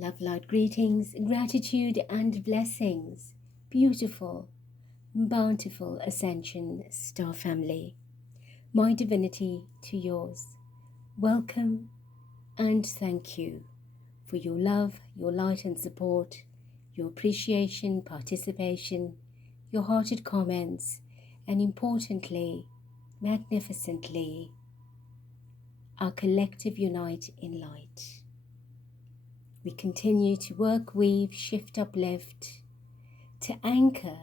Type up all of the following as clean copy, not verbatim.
Love, light, greetings, gratitude and blessings. Beautiful, bountiful Ascension Star Family. My divinity to yours. Welcome and thank you for your love, your light and support, your appreciation, participation, your hearted comments, and importantly, magnificently, our collective unite in light. We continue to work, weave, shift, uplift, to anchor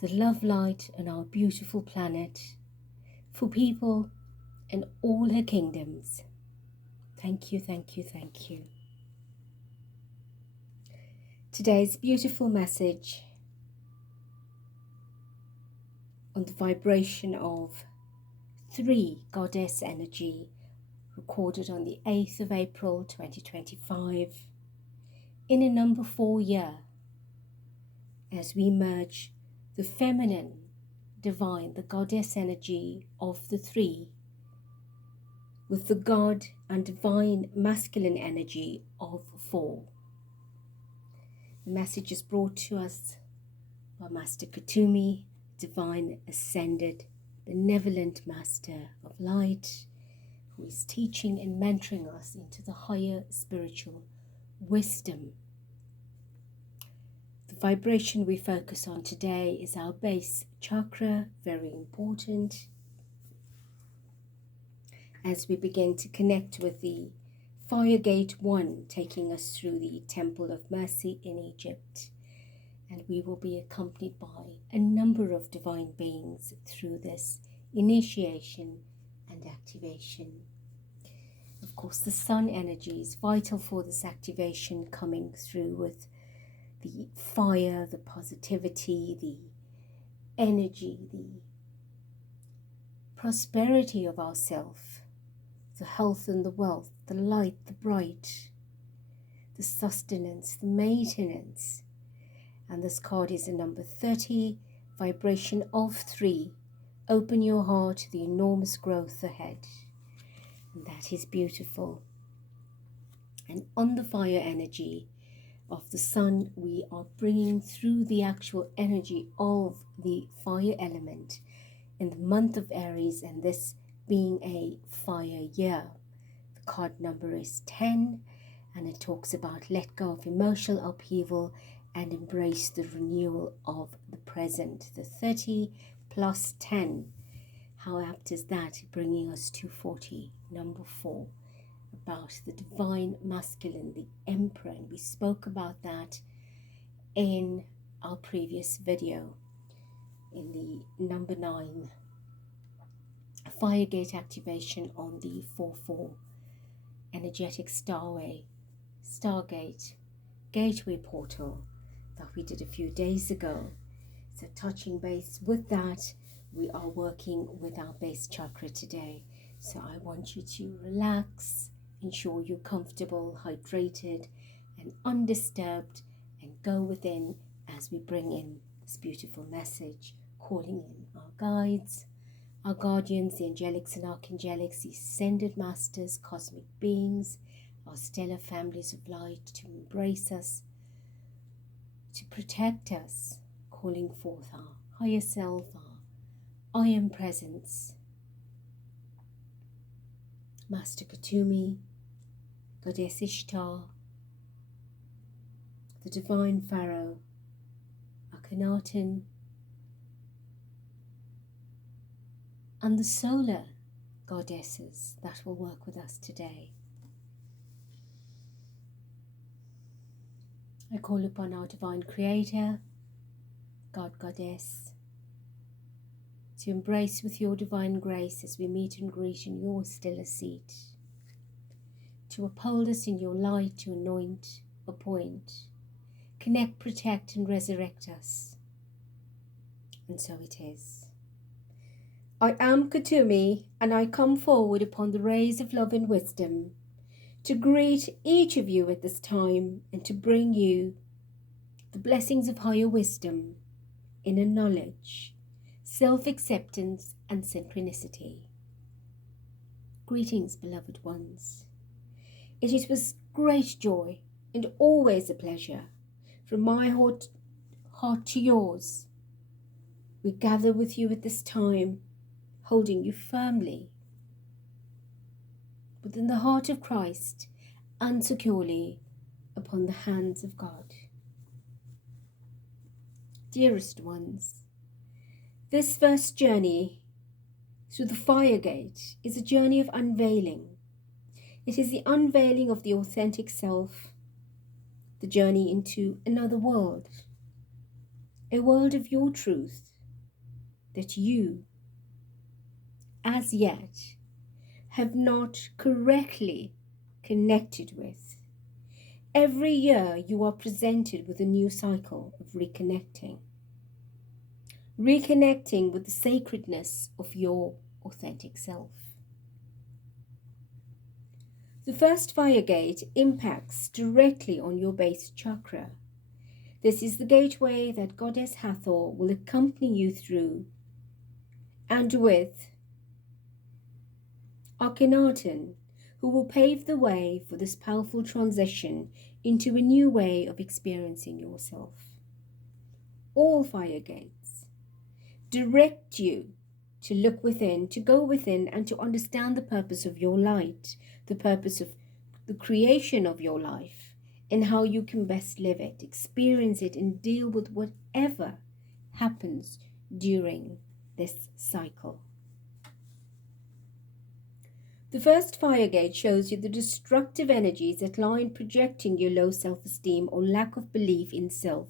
the love light on our beautiful planet for people and all her kingdoms. Thank you, thank you, thank you. Today's beautiful message on the vibration of 3 Goddess energy, recorded on the 8th of April 2025 in a number 4 year, as we merge the feminine, divine, the Goddess energy of the 3 with the God and divine masculine energy of 4. The message is brought to us by Master Kutumi, divine ascended, benevolent Master of Light, who is teaching and mentoring us into the higher spiritual wisdom. The vibration we focus on today is our base chakra, very important, as we begin to connect with the Fire Gate 1, taking us through the Temple of Mercy in Egypt. And we will be accompanied by a number of divine beings through this initiation and activation. Of course, the sun energy is vital for this activation, coming through with the fire, the positivity, the energy, the prosperity of ourself, the health and the wealth, the light, the bright, the sustenance, the maintenance. And this card is a number 30, vibration of 3. Open your heart to the enormous growth ahead. And that is beautiful. And on the fire energy of the sun, we are bringing through the actual energy of the fire element in the month of Aries, and this being a fire year. The card number is 10, and it talks about let go of emotional upheaval and embrace the renewal of the present. The 30 plus 10. How apt is that? Bringing us to 40, number 4, about the divine masculine, the emperor. And we spoke about that in our previous video, in the number 9, a fire gate activation on the 4-4 energetic stargate gateway portal that we did a few days ago. So touching base with that, we are working with our base chakra today. So I want you to relax, ensure you're comfortable, hydrated and undisturbed, and go within as we bring in this beautiful message, calling in our guides, our guardians, the angelics and archangelics, the ascended masters, cosmic beings, our stellar families of light, to embrace us, to protect us, calling forth our higher self, our I am presence. Master Kutumi, Goddess Ishtar, the divine pharaoh, AKHENATON, and the solar goddesses that will work with us today. I call upon our divine creator, God, Goddess, to embrace with your divine grace as we meet and greet in your stellar seat, to uphold us in your light, to anoint, appoint, connect, protect and resurrect us. And so it is. I am Kutumi, and I come forward upon the rays of love and wisdom to greet each of you at this time and to bring you the blessings of higher wisdom, inner knowledge, self-acceptance and synchronicity. Greetings, beloved ones. It is with great joy and always a pleasure, from my heart to yours, we gather with you at this time, holding you firmly within the heart of Christ and securely upon the hands of God. Dearest ones, this first journey through the fire gate is a journey of unveiling. It is the unveiling of the authentic self, the journey into another world, a world of your truth that you, as yet, have not correctly connected with. Every year you are presented with a new cycle of reconnecting with the sacredness of your authentic self. The first fire gate impacts directly on your base chakra. This is the gateway that Goddess Hathor will accompany you through, and with AKHENATON, who will pave the way for this powerful transition into a new way of experiencing yourself. All fire gates direct you to look within, to go within, and to understand the purpose of your light, the purpose of the creation of your life, and how you can best live it, experience it, and deal with whatever happens during this cycle. The first fire gate shows you the destructive energies that lie in projecting your low self-esteem or lack of belief in self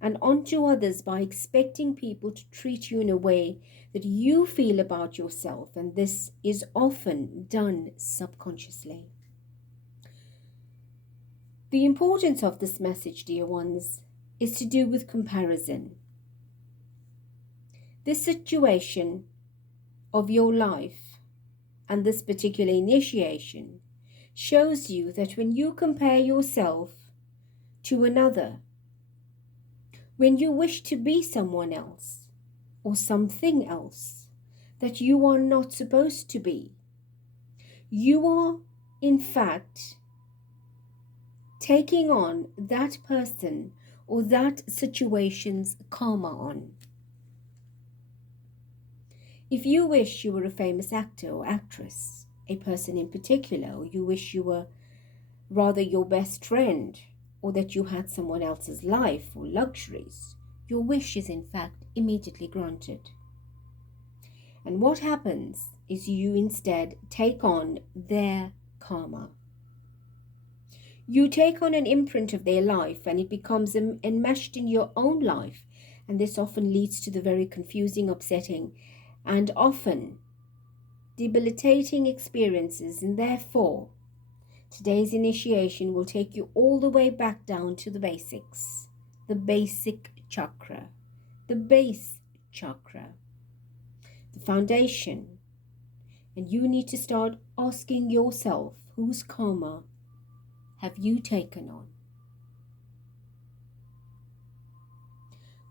and onto others by expecting people to treat you in a way that you feel about yourself, and this is often done subconsciously. The importance of this message, dear ones, is to do with comparison. This situation of your life and this particular initiation shows you that when you compare yourself to another, when you wish to be someone else or something else that you are not supposed to be, you are in fact taking on that person or that situation's karma on. If you wish you were a famous actor or actress, a person in particular, or you wish you were rather your best friend, or that you had someone else's life or luxuries, your wish is in fact immediately granted. And what happens is you instead take on their karma. You take on an imprint of their life and it becomes enmeshed in your own life, and this often leads to the very confusing, upsetting, and often debilitating experiences, and therefore today's initiation will take you all the way back down to the basics, the basic chakra, the base chakra, the foundation. And you need to start asking yourself, whose karma have you taken on?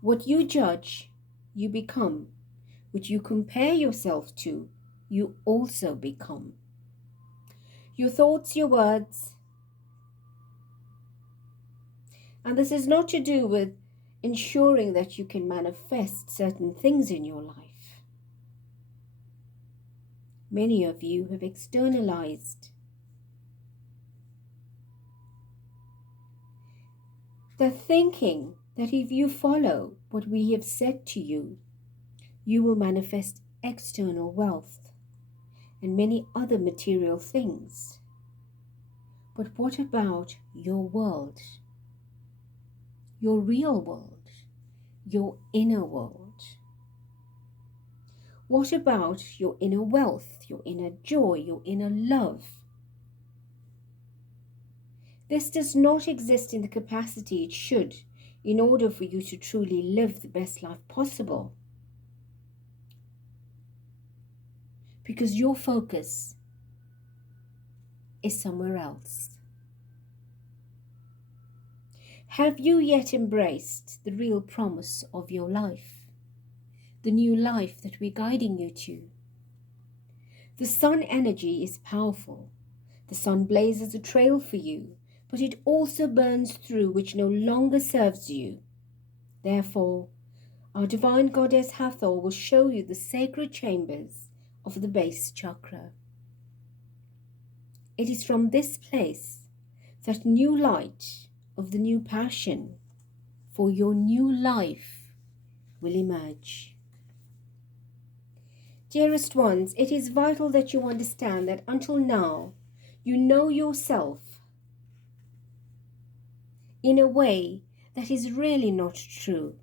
What you judge, you become. What you compare yourself to, you also become. Your thoughts, your words. And this is not to do with ensuring that you can manifest certain things in your life. Many of you have externalized the thinking that if you follow what we have said to you, you will manifest external wealth and many other material things. But what about your world? Your real world? Your inner world? What about your inner wealth, your inner joy, your inner love? This does not exist in the capacity it should in order for you to truly live the best life possible. Because your focus is somewhere else. Have you yet embraced the real promise of your life? The new life that we're guiding you to? The sun energy is powerful. The sun blazes a trail for you, but it also burns through, which no longer serves you. Therefore, our divine goddess Hathor will show you the sacred chambers of the base chakra. It is from this place that new light of the new passion for your new life will emerge. Dearest ones, it is vital that you understand that until now, you know yourself in a way that is really not true.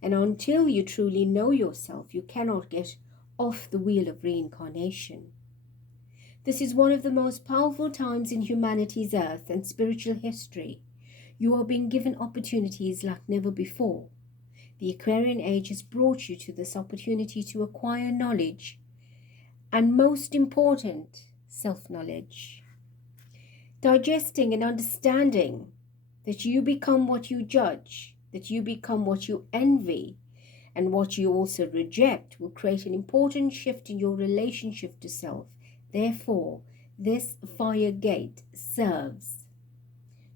And until you truly know yourself, you cannot get off the wheel of reincarnation. This is one of the most powerful times in humanity's earth and spiritual history. You are being given opportunities like never before. The Aquarian age has brought you to this opportunity to acquire knowledge, and most important, self-knowledge. Digesting and understanding that you become what you judge, that you become what you envy, and what you also reject will create an important shift in your relationship to self. Therefore, this fire gate serves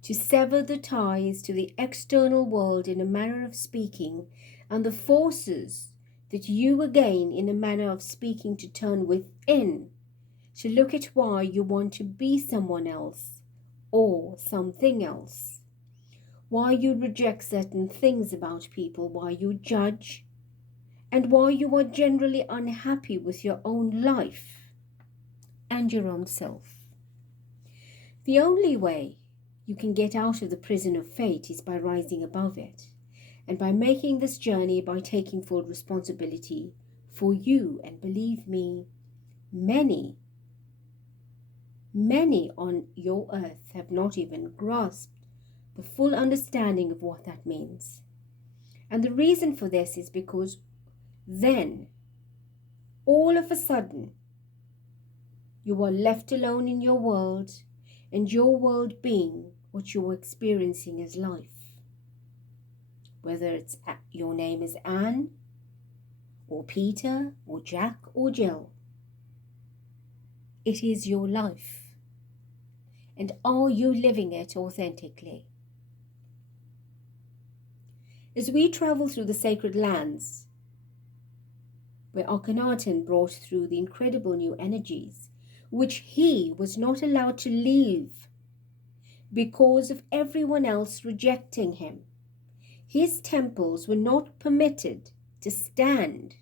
to sever the ties to the external world in a manner of speaking, and the forces that you again in a manner of speaking to turn within, to look at why you want to be someone else or something else, why you reject certain things about people, why you judge, and why you are generally unhappy with your own life and your own self. The only way you can get out of the prison of fate is by rising above it, and by making this journey, by taking full responsibility for you. And believe me, many on your earth have not even grasped the full understanding of what that means. And the reason for this is because then, all of a sudden, you are left alone in your world, and your world being what you are experiencing as life. Whether it's your name is Anne, or Peter, or Jack, or Jill, it is your life. And are you living it authentically? As we travel through the sacred lands, where AKHENATON brought through the incredible new energies, which he was not allowed to leave because of everyone else rejecting him. His temples were not permitted to stand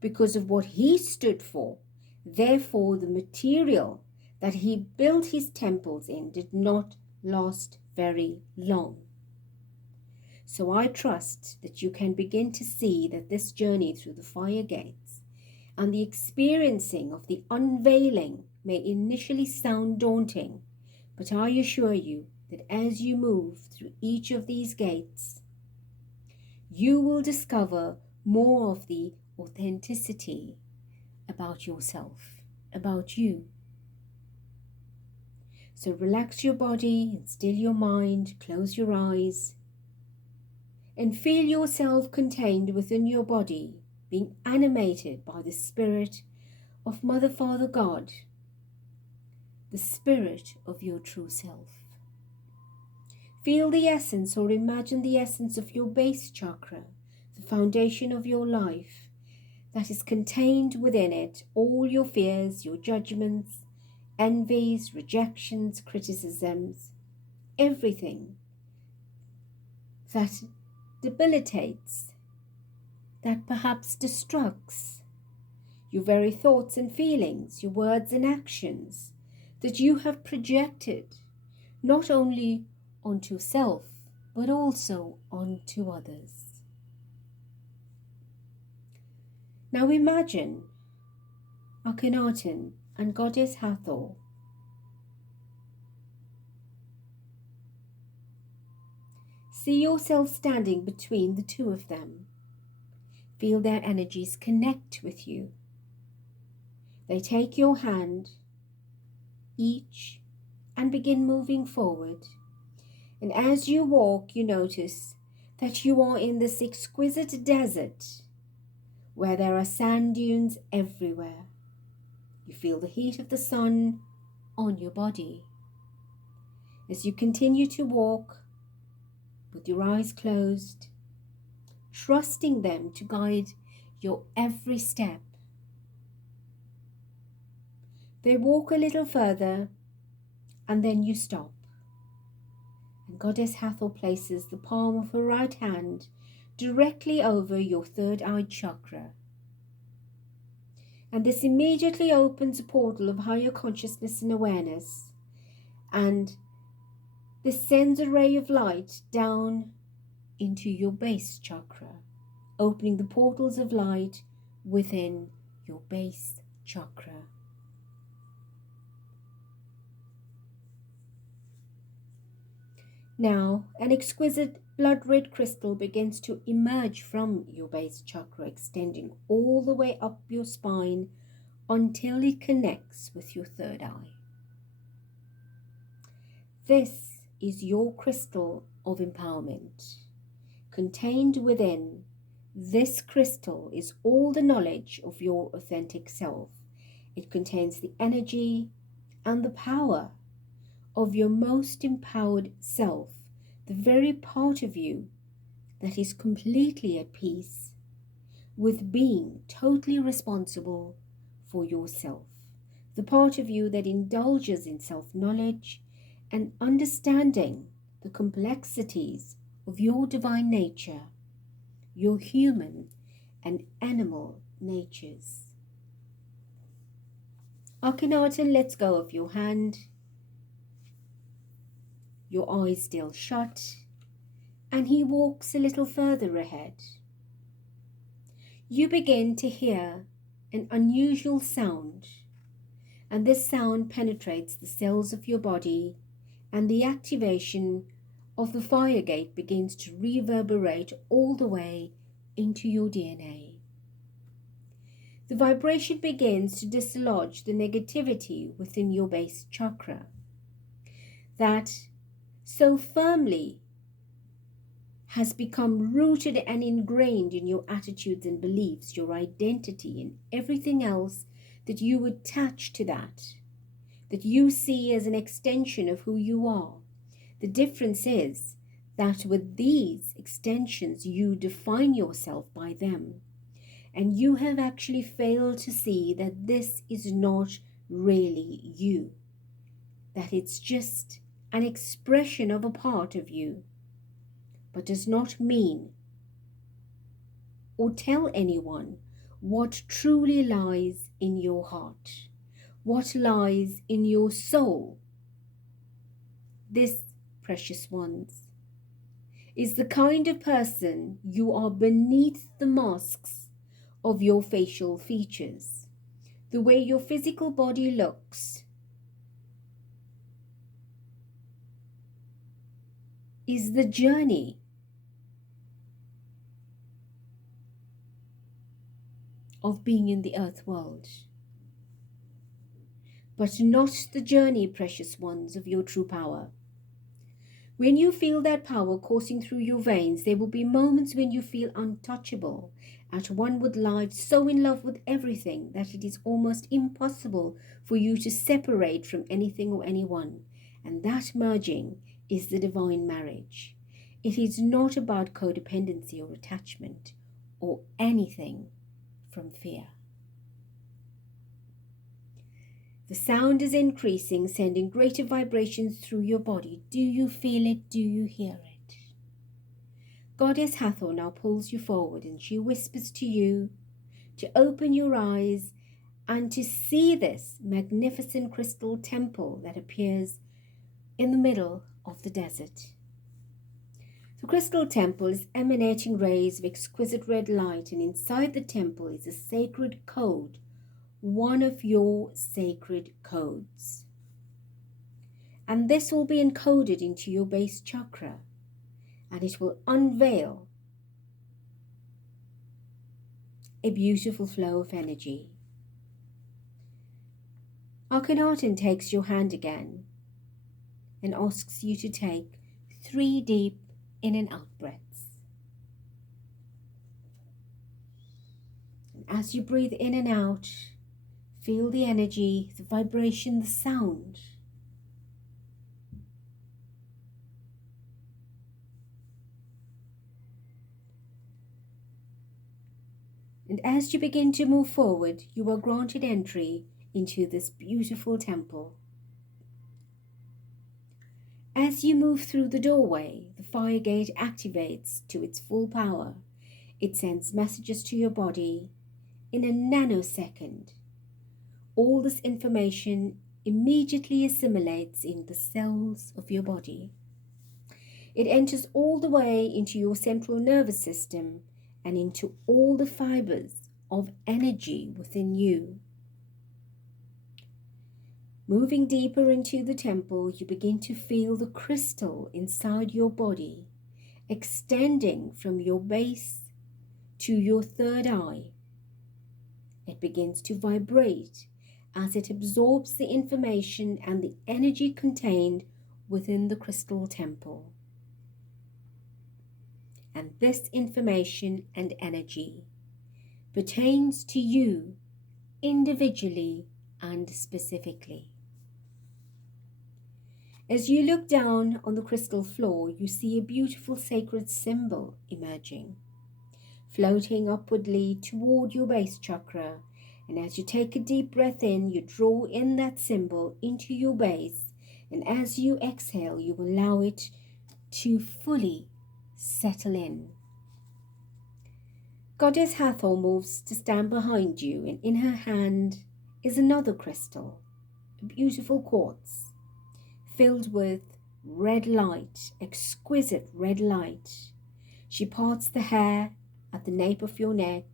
because of what he stood for. Therefore, the material that he built his temples in did not last very long. So I trust that you can begin to see that this journey through the fire gates and the experiencing of the unveiling may initially sound daunting, but I assure you that as you move through each of these gates, you will discover more of the authenticity about yourself, about you. So relax your body and still your mind, close your eyes, and feel yourself contained within your body, being animated by the Spirit of Mother, Father, God, the Spirit of your true self. Feel the essence or imagine the essence of your base chakra, the foundation of your life, that is contained within it all your fears, your judgments, envies, rejections, criticisms, everything that debilitates, that perhaps destructs your very thoughts and feelings, your words and actions that you have projected not only onto self but also onto others. Now imagine AKHENATON and Goddess Hathor see yourself standing between the two of them. Feel their energies connect with you. They take your hand, each, and begin moving forward. And as you walk, you notice that you are in this exquisite desert where there are sand dunes everywhere. You feel the heat of the sun on your body. As you continue to walk with your eyes closed, trusting them to guide your every step. They walk a little further and then you stop. And Goddess Hathor places the palm of her right hand directly over your third eye chakra. And this immediately opens a portal of higher consciousness and awareness. And this sends a ray of light down into your base chakra, opening the portals of light within your base chakra. Now, an exquisite blood-red crystal begins to emerge from your base chakra, extending all the way up your spine until it connects with your third eye. This is your crystal of empowerment. Contained within this crystal is all the knowledge of your authentic self. It contains the energy and the power of your most empowered self, the very part of you that is completely at peace with being totally responsible for yourself, the part of you that indulges in self-knowledge and understanding the complexities of your divine nature, your human and animal natures. AKHENATON lets go of your hand, your eyes still shut, and he walks a little further ahead. You begin to hear an unusual sound, and this sound penetrates the cells of your body, and the activation of the fire gate begins to reverberate all the way into your DNA. The vibration begins to dislodge the negativity within your base chakra that so firmly has become rooted and ingrained in your attitudes and beliefs, your identity, and everything else that you attach to that you see as an extension of who you are. The difference is that with these extensions, you define yourself by them. And you have actually failed to see that this is not really you. That it's just an expression of a part of you, but does not mean or tell anyone what truly lies in your heart, what lies in your soul. This, precious ones, is the kind of person you are beneath the masks of your facial features, the way your physical body looks is the journey of being in the earth world, but not the journey, precious ones, of your true power. When you feel that power coursing through your veins, there will be moments when you feel untouchable, at one with life, so in love with everything that it is almost impossible for you to separate from anything or anyone. And that merging is the divine marriage. It is not about codependency or attachment or anything from fear. The sound is increasing, sending greater vibrations through your body. Do you feel it? Do you hear it? Goddess Hathor now pulls you forward, and she whispers to you to open your eyes and to see this magnificent crystal temple that appears in the middle of the desert. The crystal temple is emanating rays of exquisite red light, and inside the temple is a sacred code, one of your sacred codes. And this will be encoded into your base chakra, and it will unveil a beautiful flow of energy. AKHENATON takes your hand again and asks you to take 3 deep in and out breaths. And as you breathe in and out, feel the energy, the vibration, the sound And as you begin to move forward, you are granted entry into this beautiful temple. As you move through the doorway, the fire gate activates to its full power. It sends messages to your body in a nanosecond. All this information immediately assimilates in the cells of your body. It enters all the way into your central nervous system and into all the fibers of energy within you. Moving deeper into the temple, you begin to feel the crystal inside your body, extending from your base to your third eye. It begins to vibrate as it absorbs the information and the energy contained within the crystal temple. And this information and energy pertains to you individually and specifically. As you look down on the crystal floor, you see a beautiful sacred symbol emerging, floating upwardly toward your base chakra. And as you take a deep breath in, you draw in that symbol into your base. And as you exhale, you allow it to fully settle in. Goddess Hathor moves to stand behind you, and in her hand is another crystal, a beautiful quartz, filled with red light, exquisite red light. She parts the hair at the nape of your neck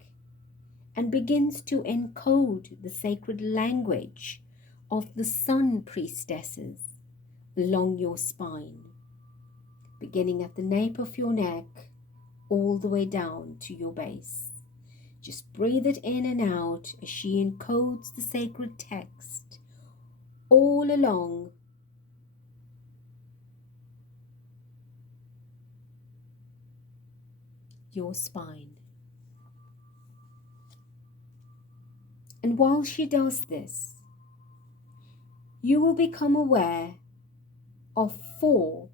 and begins to encode the sacred language of the sun priestesses along your spine, beginning at the nape of your neck all the way down to your base. Just breathe it in and out as she encodes the sacred text all along your spine. And while she does this, you will become aware of 4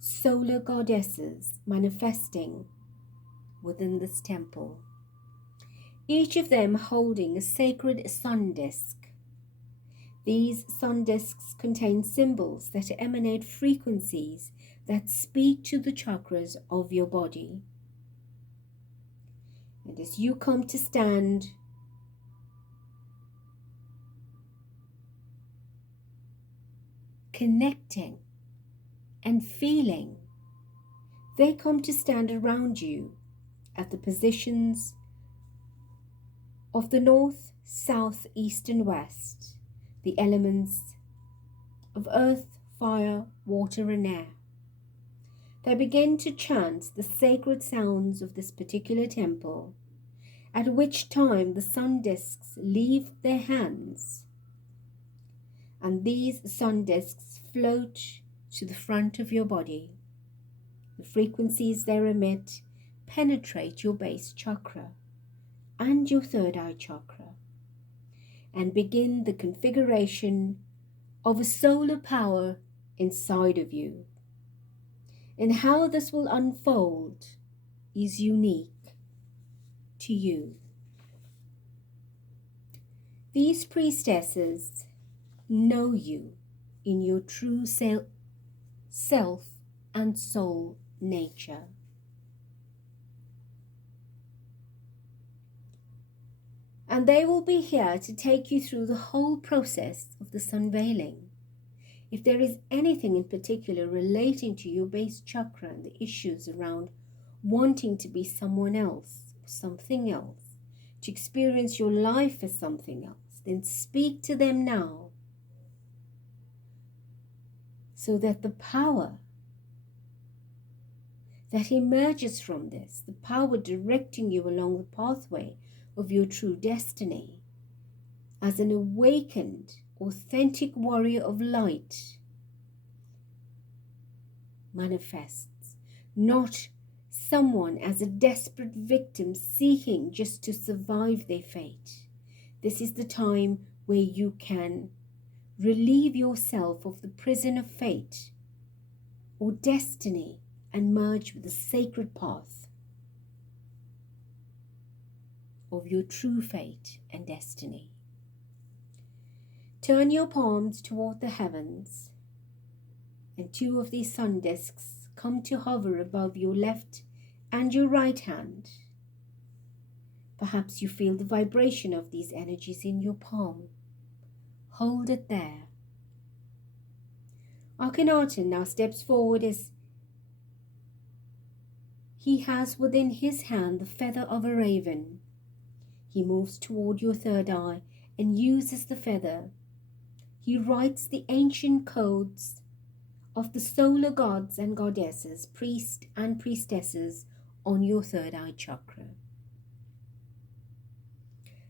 solar goddesses manifesting within this temple, each of them holding a sacred sun disk. These sun disks contain symbols that emanate frequencies that speak to the chakras of your body. And as you come to stand, connecting and feeling, they come to stand around you at the positions of the north, south, east, and west, the elements of earth, fire, water, and air. They begin to chant the sacred sounds of this particular temple, at which time the sun disks leave their hands, and these sun disks float to the front of your body. The frequencies they emit penetrate your base chakra and your third eye chakra and begin the configuration of a solar power inside of you. And how this will unfold is unique to you. These priestesses know you in your true self and soul nature. And they will be here to take you through the whole process of the unveiling. If there is anything in particular relating to your base chakra and the issues around wanting to be someone else, or something else, to experience your life as something else, then speak to them now, so that the power that emerges from this, the power directing you along the pathway of your true destiny, as an awakened, authentic warrior of light, manifests, not someone as a desperate victim seeking just to survive their fate. This is the time where you can relieve yourself of the prison of fate or destiny and merge with the sacred path. of your true fate and destiny. Turn your palms toward the heavens, and 2 of these sun discs come to hover above your left and your right hand. Perhaps you feel the vibration of these energies in your palm. Hold it there. AKHENATON now steps forward as he has within his hand the feather of a raven. He moves toward your third eye and uses the feather. He writes the ancient codes of the solar gods and goddesses, priests and priestesses on your third eye chakra.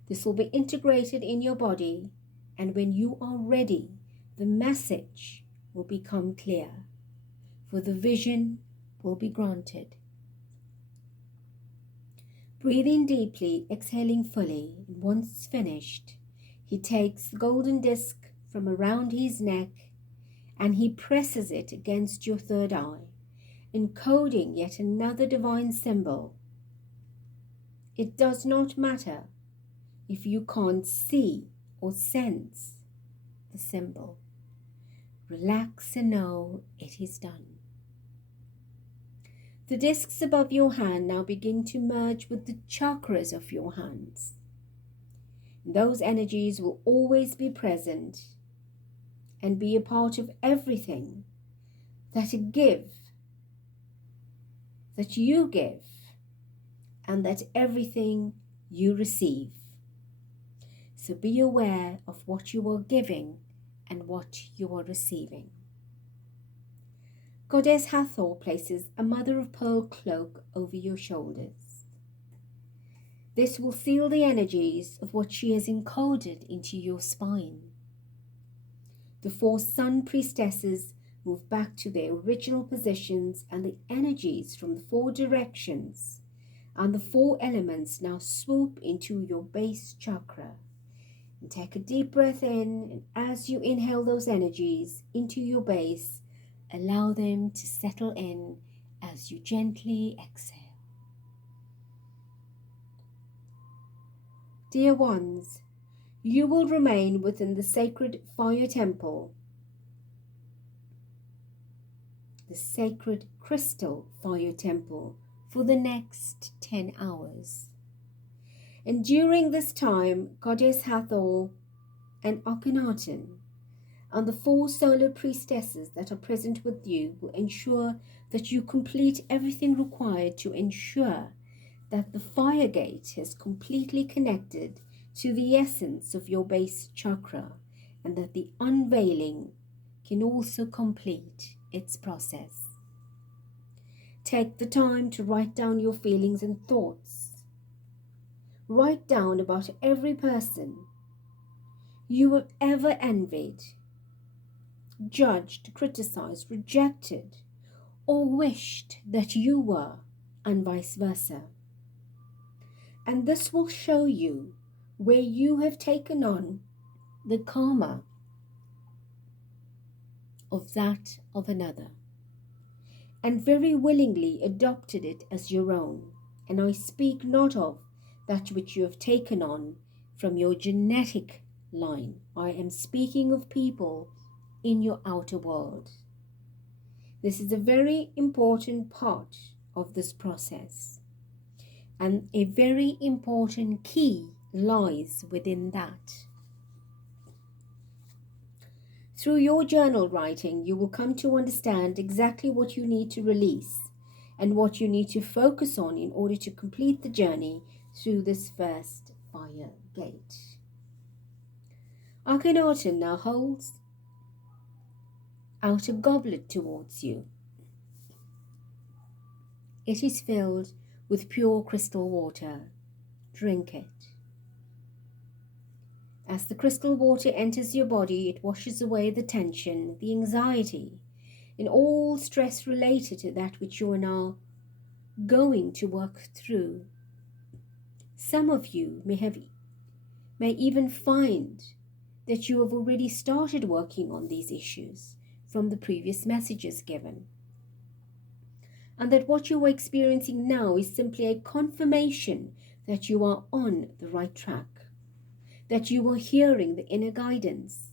This will be integrated in your body, and when you are ready, the message will become clear, for the vision will be granted. Breathing deeply, exhaling fully, and once finished, he takes the golden disc from around his neck and he presses it against your third eye, encoding yet another divine symbol. It does not matter if you can't see or sense the symbol. Relax and know it is done. The discs above your hand now begin to merge with the chakras of your hands. Those energies will always be present and be a part of everything that you give, and that everything you receive. So be aware of what you are giving and what you are receiving. Goddess Hathor places a mother of pearl cloak over your shoulders. This will seal the energies of what she has encoded into your spine. The 4 sun priestesses move back to their original positions, and the energies from the 4 directions and the 4 elements now swoop into your base chakra. And take a deep breath in, and as you inhale those energies into your base, allow them to settle in as you gently exhale. Dear ones, you will remain within the sacred fire temple, the sacred crystal fire temple, for the next 10 hours. And during this time, Goddess Hathor and AKHENATON and the 4 solar priestesses that are present with you will ensure that you complete everything required to ensure that the fire gate is completely connected to the essence of your base chakra, and that the unveiling can also complete its process. Take the time to write down your feelings and thoughts. Write down about every person you have ever envied, judged, criticized, rejected, or wished that you were, and vice versa. And this will show you where you have taken on the karma of that of another, and very willingly adopted it as your own. And I speak not of that which you have taken on from your genetic line. I am speaking of people in your outer world. This is a very important part of this process, and a very important key lies within that. Through your journal writing, you will come to understand exactly what you need to release and what you need to focus on in order to complete the journey through this first fire gate. AKHENATON now holds out a goblet towards you. It is filled with pure crystal water. Drink it. As the crystal water enters your body, it washes away the tension, the anxiety, and all stress related to that which you are now going to work through. Some of you may even find that you have already started working on these issues from the previous messages given, and that what you are experiencing now is simply a confirmation that you are on the right track, that you are hearing the inner guidance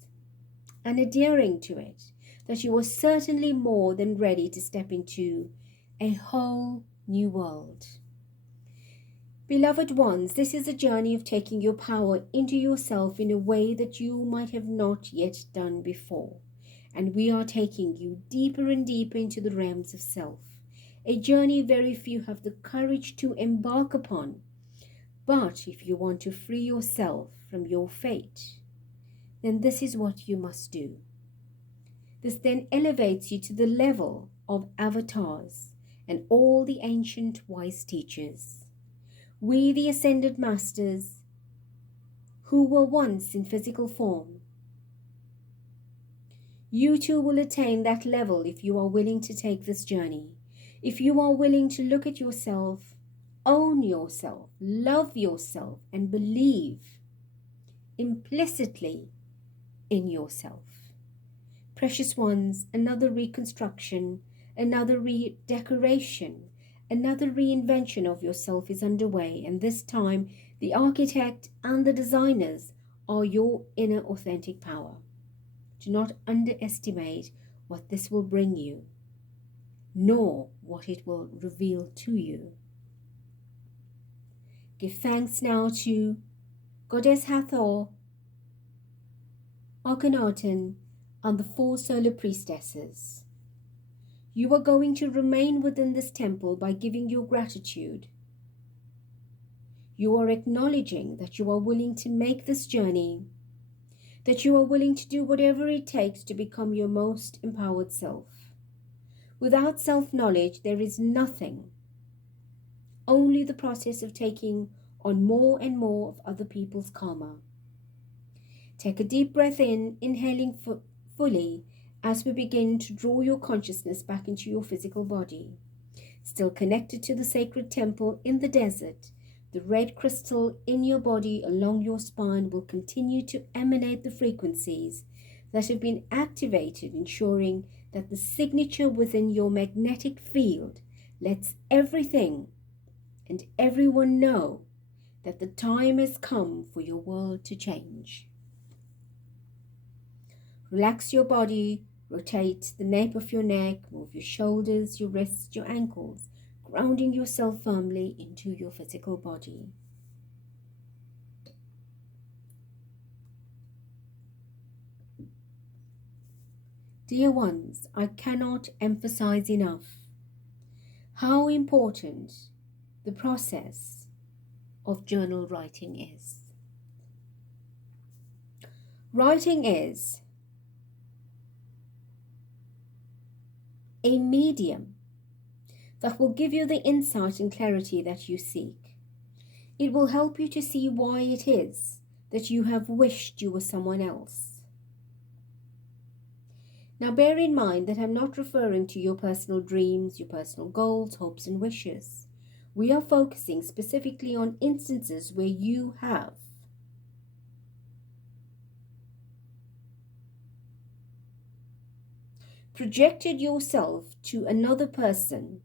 and adhering to it, that you are certainly more than ready to step into a whole new world. Beloved ones, this is a journey of taking your power into yourself in a way that you might have not yet done before. And we are taking you deeper and deeper into the realms of self, a journey very few have the courage to embark upon. But if you want to free yourself from your fate, then this is what you must do. This then elevates you to the level of avatars and all the ancient wise teachers. We, the ascended masters, who were once in physical form, you too will attain that level if you are willing to take this journey. If you are willing to look at yourself, own yourself, love yourself, and believe implicitly in yourself. Precious ones, another reconstruction, another redecoration, another reinvention of yourself is underway, and this time the architect and the designers are your inner authentic power. Do not underestimate what this will bring you, nor what it will reveal to you. Give thanks now to Goddess Hathor, AKHENATON, and the 4 solar priestesses. You are going to remain within this temple by giving your gratitude. You are acknowledging that you are willing to make this journey, that you are willing to do whatever it takes to become your most empowered self. Without self-knowledge, there is nothing, only the process of taking on more and more of other people's karma. Take a deep breath in, inhaling fully as we begin to draw your consciousness back into your physical body. Still connected to the sacred temple in the desert, the red crystal in your body along your spine will continue to emanate the frequencies that have been activated, ensuring that the signature within your magnetic field lets everything and everyone know that the time has come for your world to change. Relax your body, rotate the nape of your neck, move your shoulders, your wrists, your ankles, grounding yourself firmly into your physical body. Dear ones, I cannot emphasize enough how important the process of journal writing is. Writing is a medium that will give you the insight and clarity that you seek. It will help you to see why it is that you have wished you were someone else. Now bear in mind that I'm not referring to your personal dreams, your personal goals, hopes and wishes. We are focusing specifically on instances where you have projected yourself to another person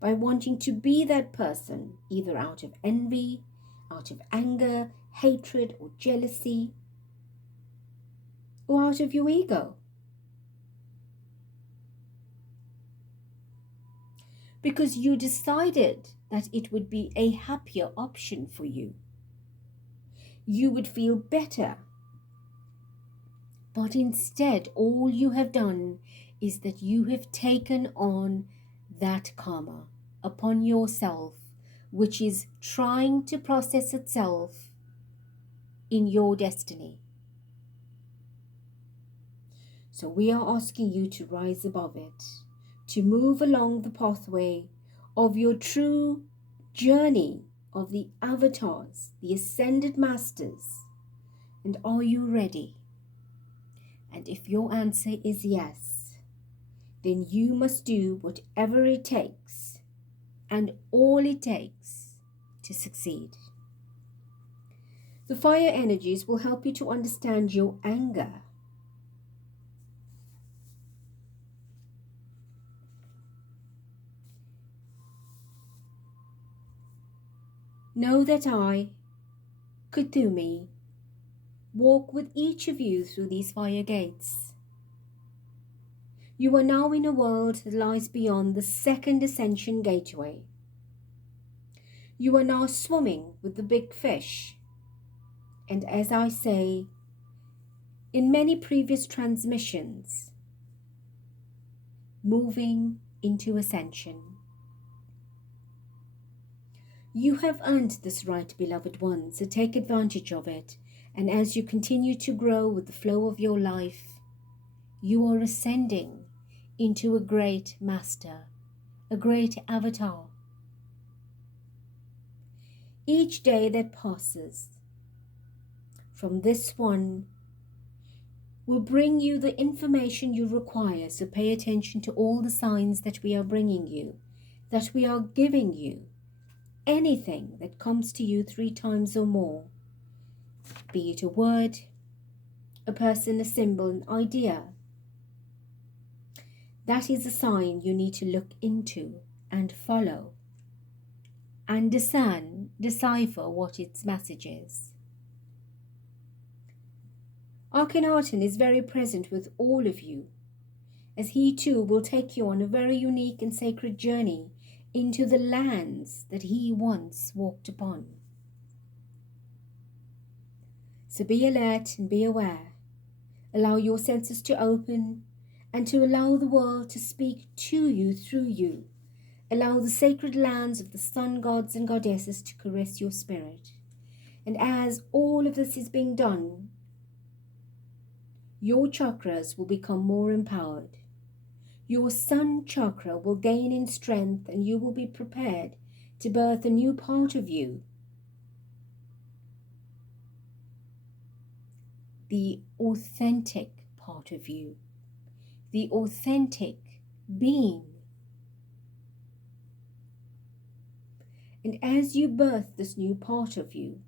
by wanting to be that person, either out of envy, out of anger, hatred, or jealousy, or out of your ego. Because you decided that it would be a happier option for you. You would feel better. But instead, all you have done is that you have taken on that karma upon yourself, which is trying to process itself in your destiny. So we are asking you to rise above it, to move along the pathway of your true journey of the avatars, the ascended masters. And are you ready? And if your answer is yes, then you must do whatever it takes and all it takes to succeed. The fire energies will help you to understand your anger. Know that I, Kuthumi, walk with each of you through these fire gates. You are now in a world that lies beyond the second Ascension gateway. You are now swimming with the big fish. And as I say in many previous transmissions, moving into Ascension. You have earned this right, beloved ones, so take advantage of it. And as you continue to grow with the flow of your life, you are ascending into a great master, a great avatar. Each day that passes from this one will bring you the information you require, so pay attention to all the signs that we are bringing you, that we are giving you. Anything that comes to you 3 times or more, be it a word, a person, a symbol, an idea, that is a sign you need to look into and follow and discern, decipher what its message is. AKHENATON is very present with all of you, as he too will take you on a very unique and sacred journey into the lands that he once walked upon. So be alert and be aware. Allow your senses to open and to allow the world to speak to you through you. Allow the sacred lands of the sun gods and goddesses to caress your spirit. And as all of this is being done, your chakras will become more empowered. Your sun chakra will gain in strength, and you will be prepared to birth a new part of you. The authentic part of you. The authentic being. And as you birth this new part of you,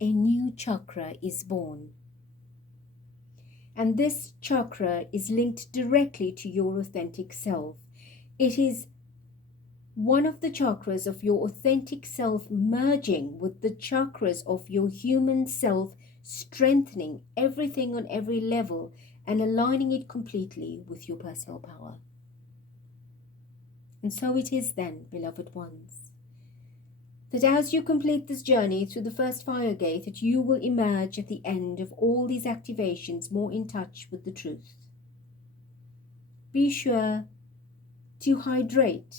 a new chakra is born. And this chakra is linked directly to your authentic self. It is one of the chakras of your authentic self merging with the chakras of your human self, strengthening everything on every level and aligning it completely with your personal power. And so it is then, beloved ones, that as you complete this journey through the first fire gate, that you will emerge at the end of all these activations more in touch with the truth. Be sure to hydrate,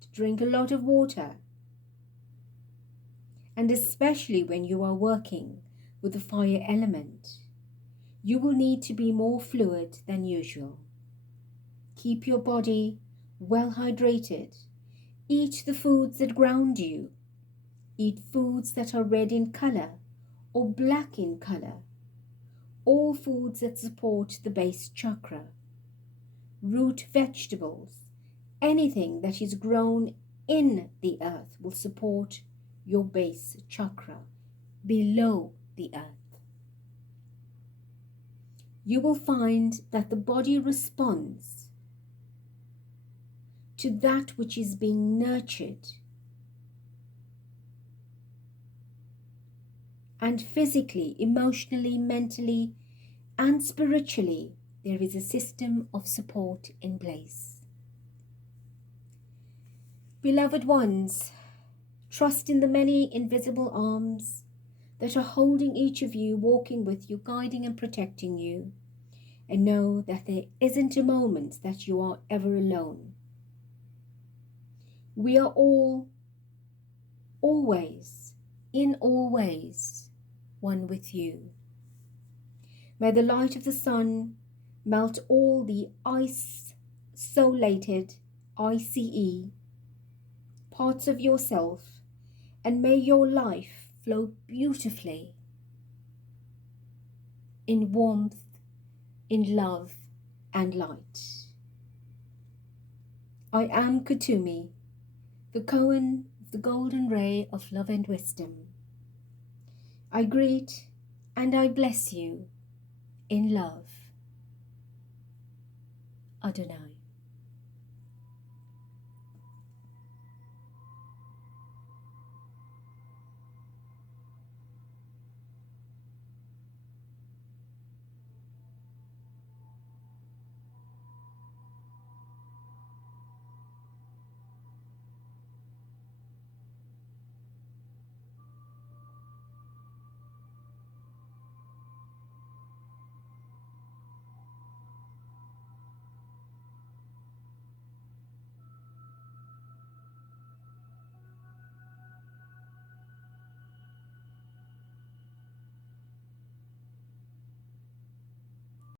to drink a lot of water, and especially when you are working with the fire element, you will need to be more fluid than usual. Keep your body well hydrated. Eat the foods that ground you. Eat foods that are red in color or black in color. All foods that support the base chakra. Root vegetables. Anything that is grown in the earth will support your base chakra below the earth. You will find that the body responds to that which is being nurtured. And physically, emotionally, mentally, and spiritually, there is a system of support in place. Beloved ones, trust in the many invisible arms that are holding each of you, walking with you, guiding and protecting you. And know that there isn't a moment that you are ever alone. We are all, always, in all ways, one with you. May the light of the sun melt all the isolated, ICE, parts of yourself, and may your life flow beautifully in warmth, in love and light. I am Kuthumi, the Kohen of the golden ray of love and wisdom. I greet and I bless you in love. Adonai.